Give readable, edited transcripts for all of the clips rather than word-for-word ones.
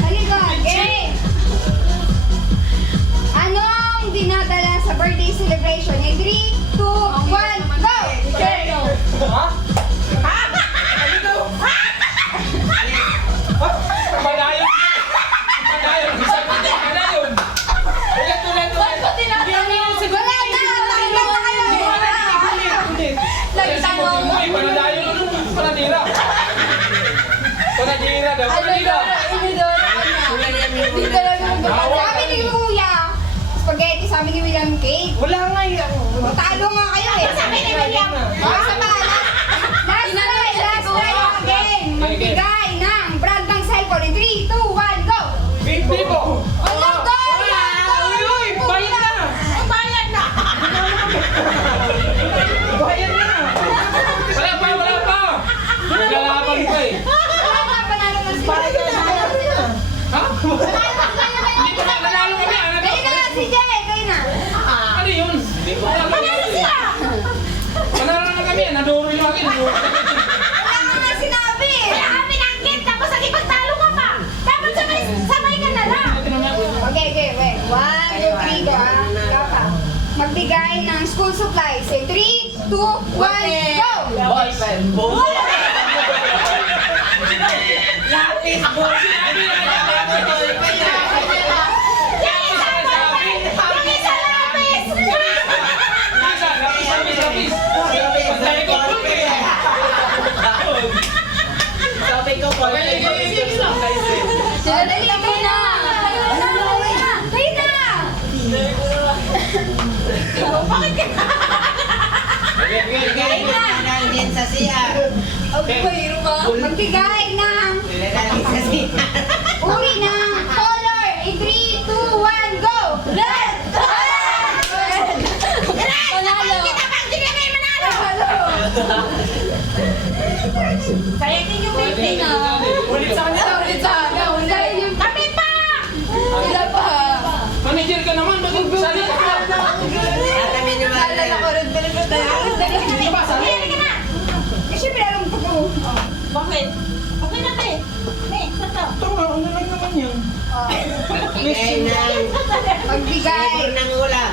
Halika, game! Anong dinadala sa birthday celebration? In 3, 2, 1, go! Ha? Padayon! Padayon! Padayon! Ulit! Ay, panadayon ano? Panadira! Panadira daw! Panadira! Sabi ni Kuya, spaghetti, sabi ni William cake. Wala nga yan! Talo nga kayo eh. Sabi ni William. Sa bahala. Last try again. Magbigay ng brand ng cellphone. In 3, 2, 1, go! Vivo! Wala, go! Uy! Bayad na! Bayad na! Bayad na! Wala pa! Wala pa! Naglalaban pa eh! Wala na, panalo na sila. Ha? Hindi pa nanalo kami! Kayo na, si Jay, kayo na. Ano yun? Panalo sila. Panalo na kami! Naduro yung akin! Wala ka nga sinabi. Kami ng game, tapos nagipagtalo ka pa. Dapat sabay ka na lang. Okay, wait. 1, 2, 3, go ah. Ikaw pa. Magbigay ng school supplies. In 3, 2, 1, go! Lapis! Sabi ko po, Dali, kayo na. Kayo na. Bakit ka na? bigay na din sa siya. Magbigay ng Ilagay sa siya. uri ng color. In 3, 2, 1, go! Red! Panalo! Hindi kami manalo! Sayangin yung birthday na. Ulit sa kanila! Kami pa! Sila pa! Manager ka naman! Mag-sali ka pa! Kami naman. Hindi ka ba sali? Halika na! Eh, syempre alam ko po. Bakit? Okay na te. Sato. Ito nga, ano lang naman yan? Bigay ng Magbigay! ibon ng ulam.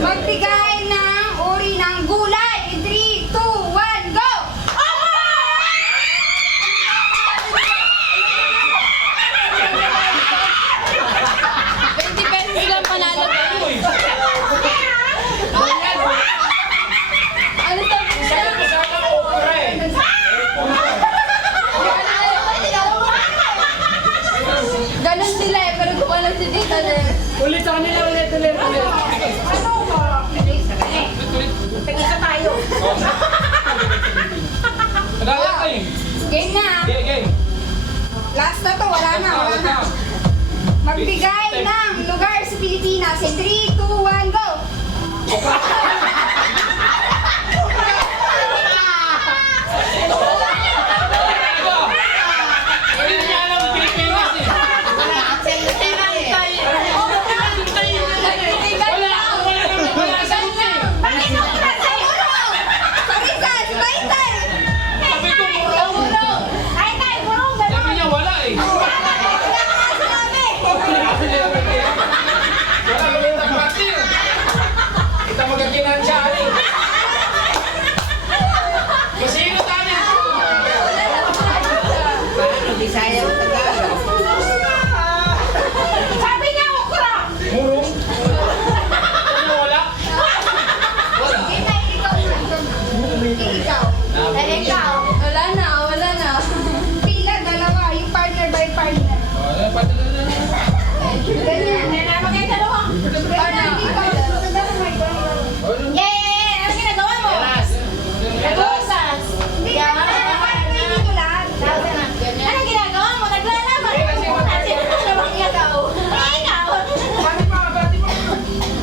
Magbigay ng uri ng gulay. In 3, 2, 1, go! Ano sabi niya? Kasama ko, pre! Ganon sila eh, pero gumalang si Tita Ner. Ulit sa kanila, ulit! Tigisa tayo. Nagaya ka eh! Game na. Game! Last na to, wala na. Magbigay ng lugar sa Pilipinas. In 3, 2, 1, go! Hindi niya alam ang Pilipinas eh! Wala sa eh! Bakit mo kira sa burong? Sarisa, si Taytay! Sabi ko, murong! Taytay, burong, Sabi gano'n! niya, wala eh! Wala ka nga sinabi! Wala kami nagpati eh! Kita magaginansyahan eh! Masino tayo! Paano? Bisaya o Tagalog? Sabi niya, okra! Murong? Ano wala? Kita, ikaw. Ikaw. Ikaw. Wala na. Pila, dalawa. Yung partner by partner. Wala, pati na na. Ganyan. Magkaya dalawa. Partner, ikaw. Yeah! Ano ginagawa mo? Nag-uusas. Hindi ka partner dito lahat. Ano ginagawa mo? Naglalaban. Sino na naman ikaw? Ikaw. Bati pa! Bati pa!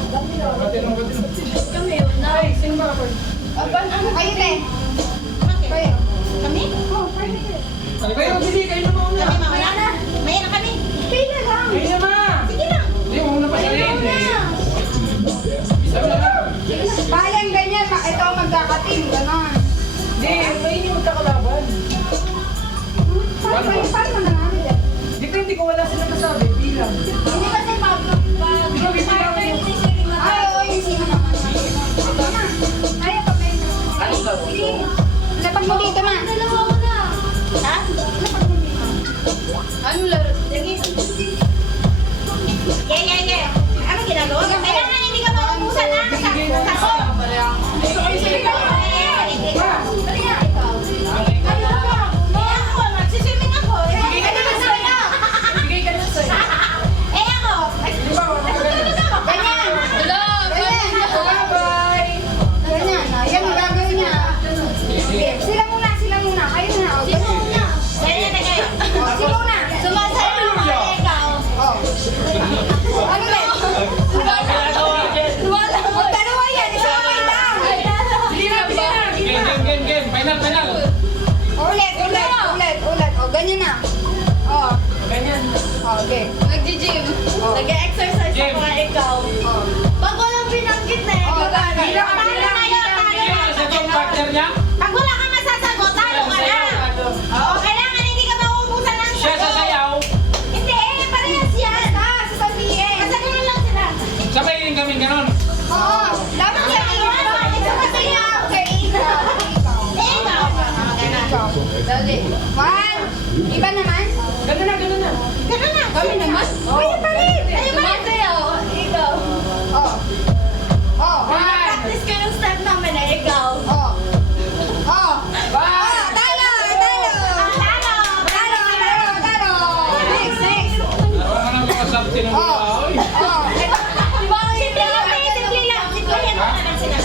Bati na, bati na. Kami yun. Ay, sino ba ako? Kayo, te. Bakit? Kayo. Kami? Oh, partner. Pero hindi, kayo na mauna. Kami mamaya na. Maya na kami. Pila lang. Kayo na ma! Sige lang. Hindi, huwag na pa siya rin eh. Isa na lang. Balang ganyan, ito ang magkakating, gano'n. Hindi, may hindi magkakalaban. Paano? Paano mo nalaman yan? Depende kung wala sila nasabi, bilang. Hindi kasi pag ay, oo, yung sino naman. Ito na. Ay, pag may... Anong gagawin ko? Lapag mo dito, ma. Dalawa mo na. Ha? Lapag mo dito. Ano laro? Ano ginagawa mo? Kailangan hindi ka maubusan na. Sako. Gusto ko yung sino. Dali nga. Ano ba? Eh ako, magsiswimming ako. Bigay ka na sa'yo. Bigay ka na sa'yo. Eh ako. Ganyan. Ganyan. Bye-bye. Ganyan. Yan ang gagawin niya. Sige, sila muna. Kayo na. O, ganyan. Ganyan na kayo. O, sila muna. Sumasayaw ako kay ikaw. O. Ano ba? Huwag dalawa yan. Isa lang lang. Game. Final. Ulit. O, ganyan na. O. Ganyan. O, okay. Nag-gym. Nag-exercise Gym. ako kay ikaw. O. Pag walang binanggit na Oh, ikaw. talo. Sa yung partner niya, Pag wala ka masasagot, talo ka na. Oo, kailangan hindi ka mauubusan ng siya sasayaw, Hindi, parehas yan. Sasabihin. Masagunan lang sila. sabayin kami ganon. Oo. Dapat sa iyo. Ito kasi niya. Okay, ikaw. Eh, ikaw. Dali. One. Iba naman? Ganun na. Ganun na. Kami naman? Pwede pa rin. Ano ba sa'yo? Ikaw. Oh. Oh. Practice ko yung step namin eh, ikaw. Oh. Oh. Oh, talo. Next. Ako ka nang makasab tinamula. Oh. Oy, Oh. Simple lang. Simple lang naman sila.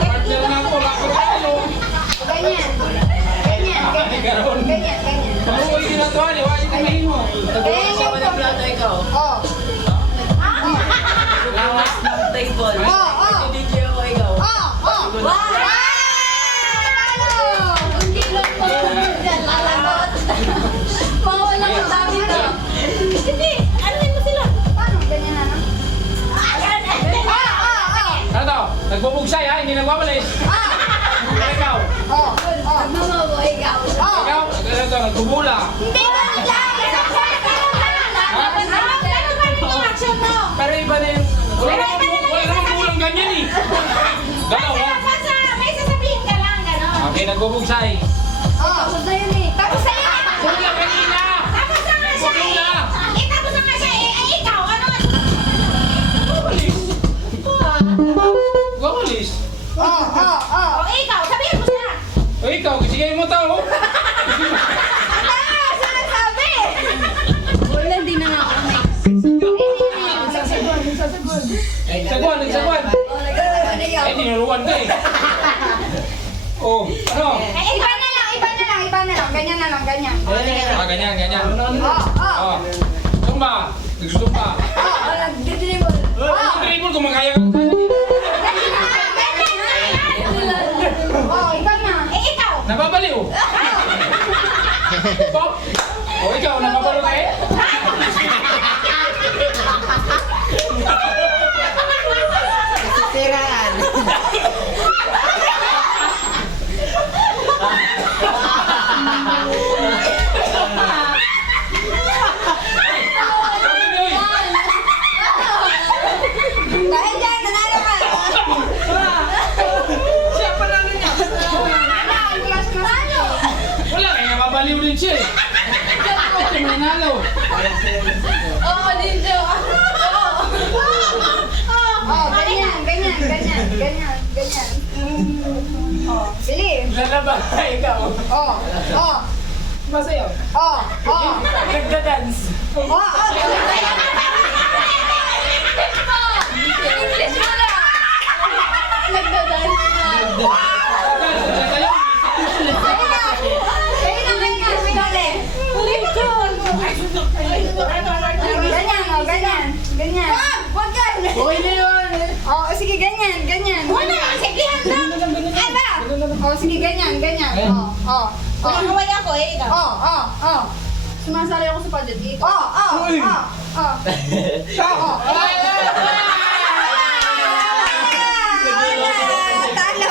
partner na ako, lako tayo. Ganyan. Kaluoy ginagawa niya, wala yung mahimo. Nag-uusawa ng plato ikaw. Oh. Lawas ng table. Oh. DJ ako ikaw. Oh. Talo. Hindi lang po. Lalagot. Mawala ka sabi to. Hindi. Ano mo sila? Paano? Ganyan na. Ano to? Nagbubugsay ha, hindi nagwawalis. Ikaw. Oh. Mamaboy ikaw. Ikaw, ano to, nagbubula. Hindi ba lang? Ano ba yung action mo? Pero iba na yung... Wala namang bulang ganyan eh. Galaw ha. May sasabihin ka lang, gano'n. Okay, nagbubugsay. Oh. Tapos na yun eh. Tapos na yun. Bula kanina. Tapos na nga siya eh. Bula. Eh, tapos na nga siya eh. Ay, ikaw, ano nga? Wawalis. Wawalis. Oh. O, ikaw, sabihin mo sila. O ikaw, sige mo tao. Ah, sinasabi. Wala, hindi na nga ako. Nagsaguan. Eh, tinuruan ka eh. Oh, ano? Iba na lang. Ganyan na lang. Ganyan. Ah, ganyan. Oh. Oh. Zumba. Nagzumba. Nagdi-dribble. Yung dribble, kung makaya ka. Oh, ikaw na. Eh, ikaw. Nababaliw. Pop. O ikaw, nababaliw ka eh. Siraan. Dahil dyan, nanalo ka. Siya pa namin niya. Wala siya nanalo. Wala, kaya nababaliw din siya eh. Kasi manalo. Oo, dito. Oh, ganyan. Oh, bili. Lalaba ikaw. Oh. Masayaw. Oh. Nagda-dance. English mo na. Nagdadance na. Ganyan. Wag ka. Okay na yun. Oh, sige, ganyan. Wala, siglihan na. Ano? Oh, sige, ganyan. Oh. Nakaway ako eh, ikaw. Oh. Sumasali ako sa pageant dito. Oh. Talo.